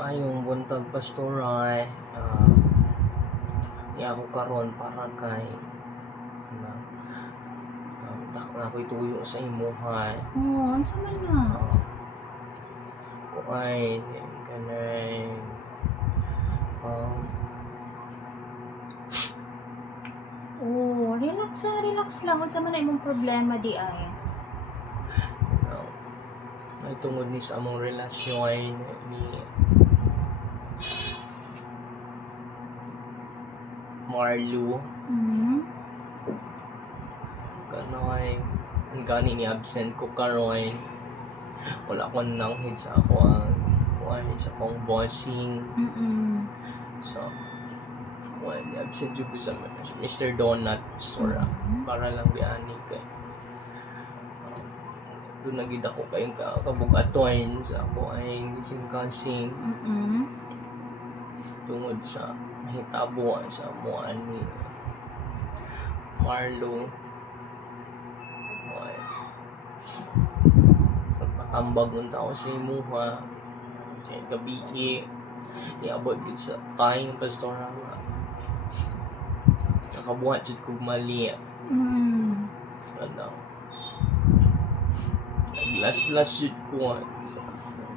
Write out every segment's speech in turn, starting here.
Maayong buntag pastoray. Iya ako karon para kay na tak na ako'y tuyo sa imuhay. Unsa man nga? Kuay kanay Relax lang. Unsa man na imong problema di ay? ay tungod ni sa among relasyon ni Marlo. Kanoy ang gani ni absent ko karon. Wala ko nanghid sa ako ang kuan sa akong bossing. So kuan ni absent jud ko sa Mr. Donut store para lang biani kay doon nagid ako kayong kabugaton sa ako ay gising-kasing tungod sa mahitabo sa amuan ni Marlo. Pagpatambag ng tao sa imuha kay gabi iabot gid sa tayong pastora nga nakabuhat jud kog mali. Last jud ko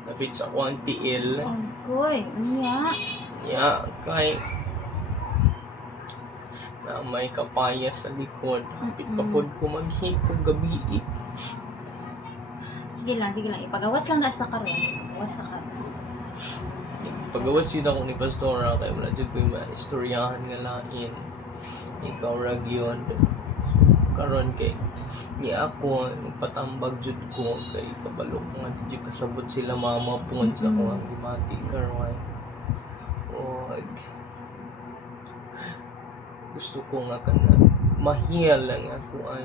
lapit sa kuang tiil. Koy, unya. Ya, kay na may kapaya sa likod. Hapit pa pod ko maghikog gabi. Sige lang. Ipagawas lang na sa karon. Pagawas yun ako ni Pastora kay wala jud ko yung maistoryahan nga lain. Ikaw ra gyud. Karon kay ni ako patambag jud ko kay kabalo nga jud kasabot sila mama pun sa akong gimati karon. Gusto ko nga kana mahiyal lang ako ay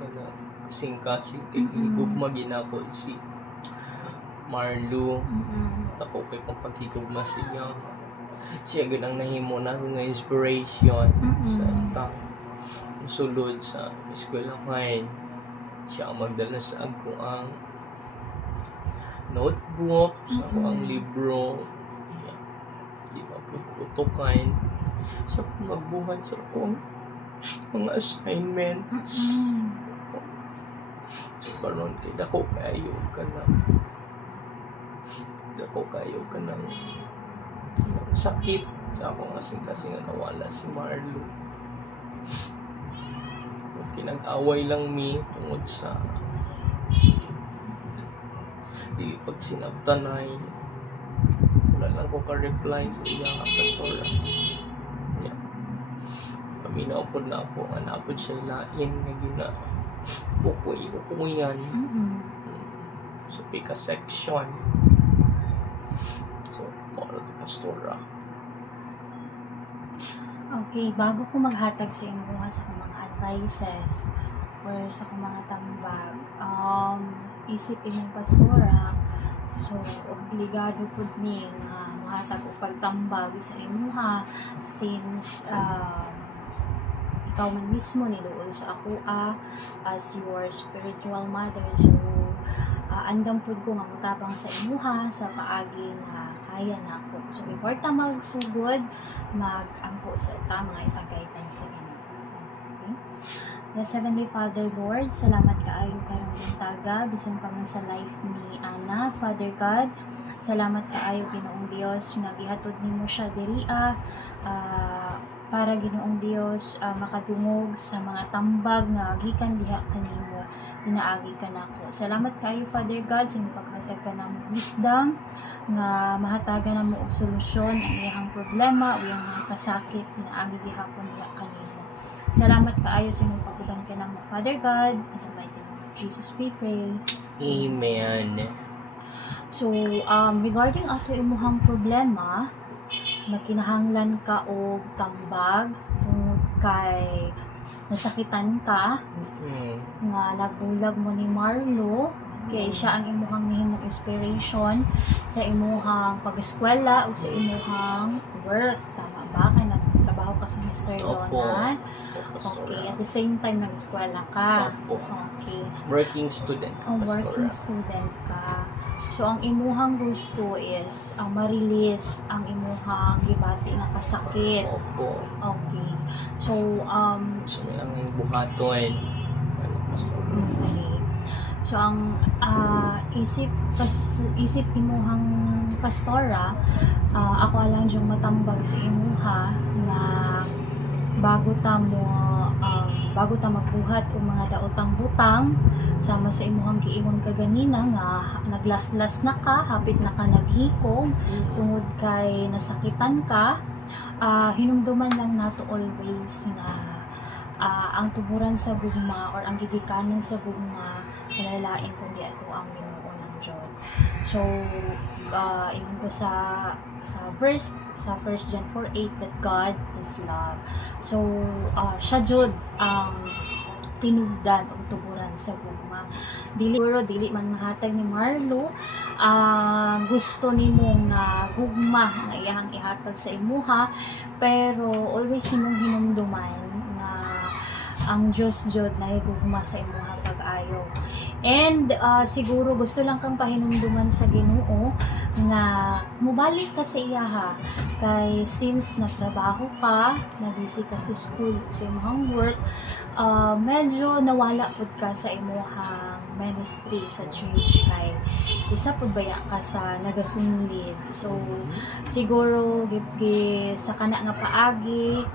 kana kasing-kasing kay higugma ginako si Marlo. Ako kay paghigugma siya gud ang nahimo na ako nga inspiration sa tang sulod sa eskwelahan. Siya ang magdala sa ako ang notebook, sa ako ang libro. Di ba po tutukan sa magbuhat sa akong mga assignments. So karon kay dako kayo ka na sakit sa akong kasi nga nawala si Marlo. Kinag-away lang mi tungod sa dili pag sinabtanay. Wala lang ko ka-reply sa iya nga pastora. Paminaw po na ako nga napod siya lain nga gina ukuyan sa pika section. So para di pastora. Okay, bago ko maghatag sa imuha sa akong mga advices or sa akong mga tambag, isip imong pastora, so obligado pud mi nga mohatag og pagtambag sa imuha since ikaw man mismo niduol sa ako as your spiritual mother. So andam pud ko nga mutapang sa imuha sa paagi nga kaya na ako. So before ta magsugod, magampo sa ta mga itagaytan sa Ginoo. Okay? The Heavenly Father, Lord, salamat kaayo karong buntaga bisan pa man sa life ni Ana, Father God. Salamat kaayo Ginoong Dios nga gihatod nimo siya diri para Ginoong Dios makadungog sa mga tambag nga gikan diha kanimo pinaagi ka nako. Salamat kaayo Father God sa paghatag ka ng wisdom nga mahatagan na mo og solusyon ang iyang problema o iyang mga kasakit pinaagi gihapon diha kanimo. Salamat kaayo sa imong pag-uban ka namo Father God. In the mighty name of Jesus we pray. Amen. So regarding ato imuhang problema na kinahanglan ka og tambag tungod kay nasakitan ka nga nagbulag mo ni Marlo kay siya ang imuhang nahimong inspiration sa imuhang pag-eskwela o sa imuhang work, tama ba? Kay nagtrabaho ka sa Mr. Donut. Okay, at the same time nag-eskwela ka. Okay, working student ka, working student ka. So ang imuhang gusto is ma-release ang imuhang gibati nga kasakit. Opo. Okay. So So, ang buhaton. Ano, Pastor? okay. So ang isip imuhang pastora, ako lang yung matambag sa imuha nga bago ta magbuhat og mga daotang butang sama sa imuhang giingon kaganina nga naglaslas na ka, hapit na ka naghikom tungod kay nasakitan ka. Hinumduman lang nato always nga ang tuburan sa gugma or ang gigikanan sa gugma malalain kundi ato ang Ginoo ng Dios. So ingon ko sa first John 4:8 that God is love. So siya jud ang tinugdan o tuburan sa gugma. Dili man mahatag ni Marlo gusto nimo nga gugma nga iyang ihatag sa imuha, pero always nimong hinumduman nga ang Diyos jud na higugma sa imuha pag-ayo. And siguro gusto lang kang pahinumduman sa Ginoo nga mubalik ka sa iyaha kay since nagtrabaho ka, na busy ka sa school, sa imong work, medyo nawala pud ka sa imong ministry sa church kay isa pud baya ka sa nagasunlid. So siguro sa kana nga paagi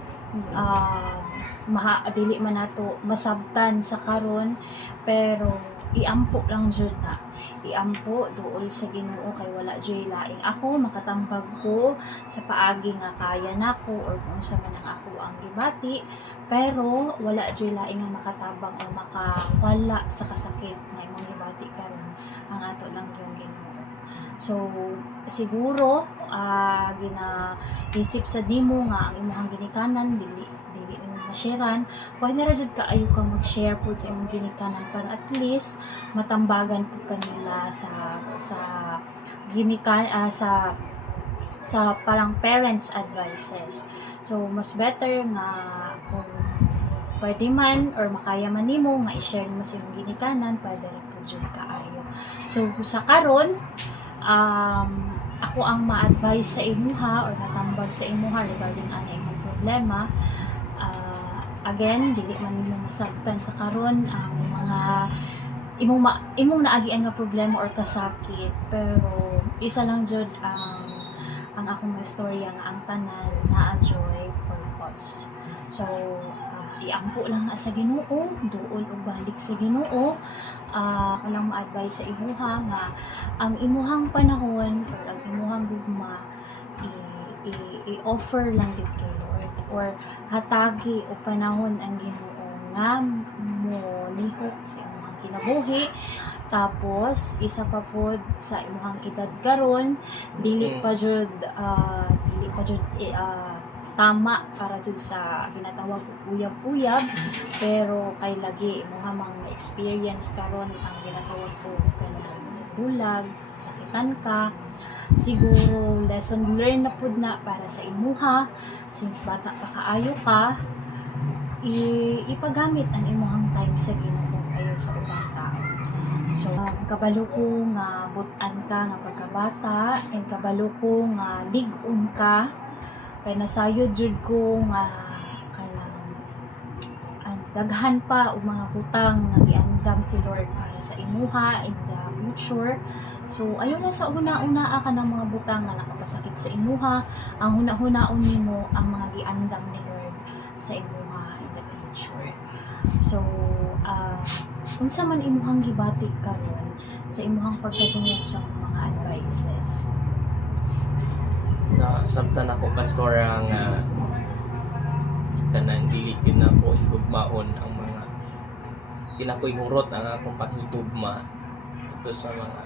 dili man nato masabtan sa karon, pero iampo lang jud na. Iampo duol sa Ginoo kay wala joy laing ako makatambag ko sa paagi nga kaya nako or kung sa man ang ako ang gibati, pero wala joy laing nga makatabang o makawala sa kasakit nga imong gibati karon. Ang ato lang yung Ginoo. So siguro ginaisip sa nimo nga ang imong ginikanan dili nimo ma-sharean, why na jud kaayo ka mag-share po sa imong ginikanan para at least matambagan po kanila sa parang parents advices. So mas better nga kung pwede man or makaya man nimo nga i-share mo sa imong ginikanan, pwede rin po jud kaayo. So sa karon ako ang ma-advise sa imuha or natambag sa imuha regarding ana imong problema. Again, dili man nimo masabtan sa karon ang mga imong naagian nga problema or kasakit, pero isa lang jud ang akong istorya nga ang tanan naa joy purpose. So iampo lang na sa Ginoo, duol og balik sa Ginoo. Ako lang ma-advise sa imuha nga ang imuhang panahon or ang imuhang gugma i-offer lang gid kay Lord or hatagi o panahon ang Ginoo nga mo lihok sa imong kinabuhi. Tapos isa pa pod sa imong edad karon dili pa jud tama para jud sa ginatawag uyab-uyab, pero kay lagi imong mga experience karon ang ginatawag ko kanang bulag, sakitan ka, siguro lesson learned na pud na para sa imuha since bata pa kaayo ka, ipagamit ang imuhang time sa Ginoo ayo sa ubang tao. So kabalo ko nga butan ka nga pagkabata, and kabalo ko nga lig-on ka kay nasayod jud ko nga kanang daghan pa og mga butang nga giandam si Lord para sa imuha in the future. So ayo na sa una-una ka ng mga butang nga nakapasakit sa imuha, ang huna-hunaon nimo ang mga giandam ni Lord sa imuha in the future. So unsa man imuhang gibati karon sa imuhang pagkatungog sa mga advices? Sabtan ako pastor nga kanang dili gid nako higugmaon ang mga kinakoy hurot ang akong paghigugma ito sa mga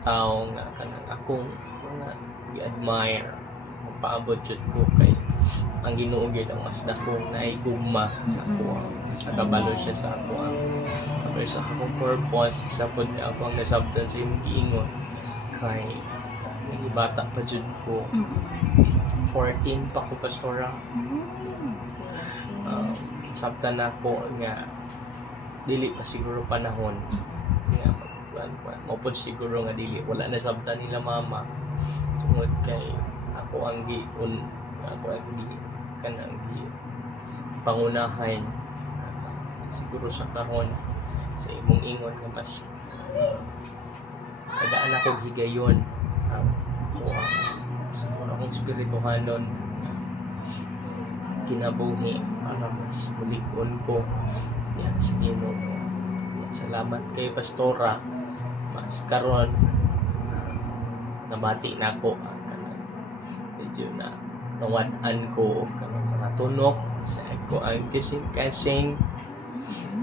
tao nga kanang akong mga i-admire paabot jud ko kay ang Ginoo gyud ang mas dakong naigugma sa ako sa kabalo siya sa ako ang sa akong purpose sa pod ako ang nasabtan sa imong giingon kay bata pa jud ko. 14 pa ko pastora. Sabtan na ko nga dili pa siguro panahon nga mapod siguro nga dili wala na sabta nila mama tungod kay ako ang kanang gi pangunahan siguro sa karon sa imong ingon nga mas tagaan akong higayon ako siguro akong espirituhanon kinabuhi para mas mulig-on ko yan sa Ginoo. Yan, salamat kay Pastora mas karon namati na ako kanang medyo na nawan-an ko kanang mga tunok sa ako ang kasing-kasing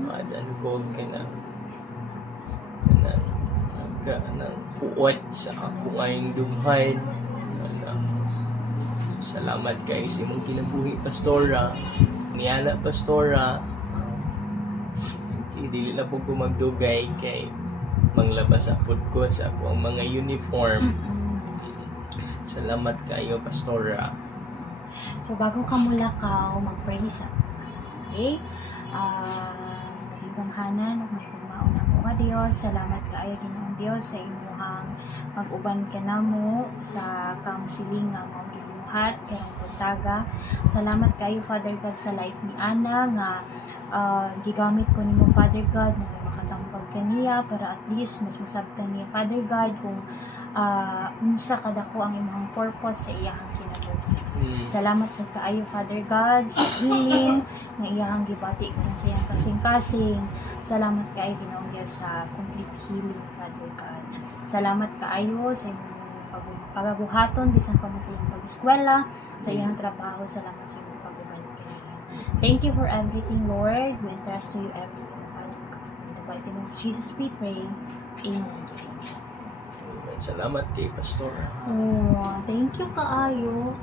madan ko kanang puot sa ako ang dughay. So, salamat kay sa imong kinabuhi Pastora niyala Pastora dili na po ko magdugay kay manglabas apod ko sa ako ang mga uniform. Salamat kayo Pastora. So, bago ka mulakaw, mag-praise up. Okay? Maging gamhanan, may kumaon na mo nga Diyos. Salamat kaayo Ginoong Diyos sa imuhang pag-uban ka na mo sa kaunsiling nga mo gibuhat karong buntaga. Salamat kayo Father God sa life ni Ana nga gigamit ko nimo Father God na may makatambag kaniya para at least mas masabtan niya Father God kung unsa kadako ang imong purpose sa iyang kinabuhi. Salamat sa kaayo Father God sa healing nga iyang gibati karon sa iyang kasing-kasing. Salamat kaayo Ginoong Diyos sa complete healing Father God. Salamat kaayo sa imong pagabuhaton bisan pa man sa iyang pag-eskwela, sa iyang trabaho. Salamat sa imong pag-uban kaniya. Thank you for everything, Lord. We entrust to you everything, Father God. In the mighty name of Jesus we pray. Amen. Salamat kay Pastora. Thank you kaayo.